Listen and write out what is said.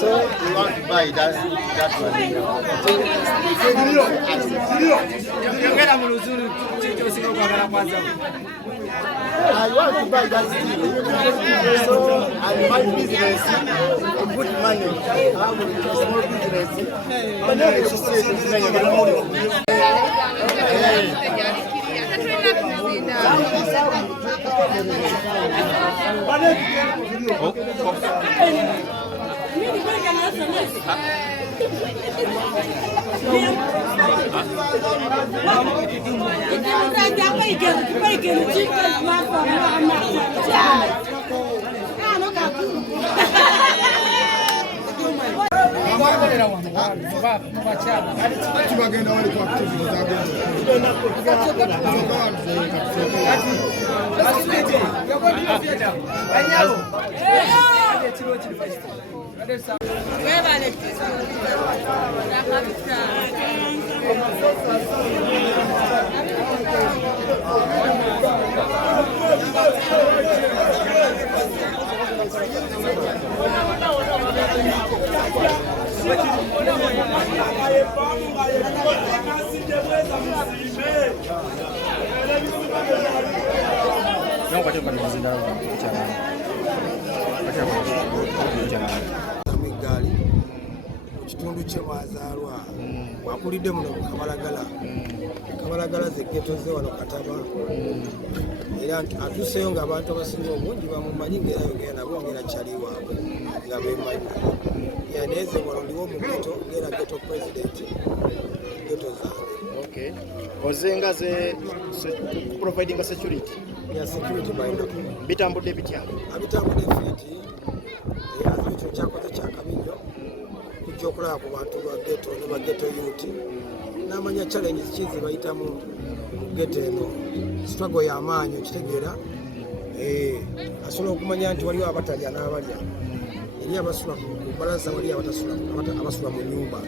So you want to buy that one? I want to buy that still. So I buy business, I put money. I have a small business. But now it's kitundu kye mwazaalwa wakulidde muno ku Kabalagala zegeto ze wano Kataba era atuseeyo ng'abantu abasinga obungi bamumanyi ng'era yogera nabo ng'era kyali waabwe nga beemanyi yaneze waloliwo mu geto ng'era geto president geto zange ozenga ze providing security ya security bind bitambudde bitya abitambudde fiti ekyo kyakoze kyakabinnyo kujja okulaba ku bantu ba geto ne ba geto youth n'amanya challenges kizi bayitamu mu geto eno struggle y'amaanyi okitegeera asobola okumanya nti waliwo abatalya n'abalya eri abasula ku balaza wali abasula mu nyumba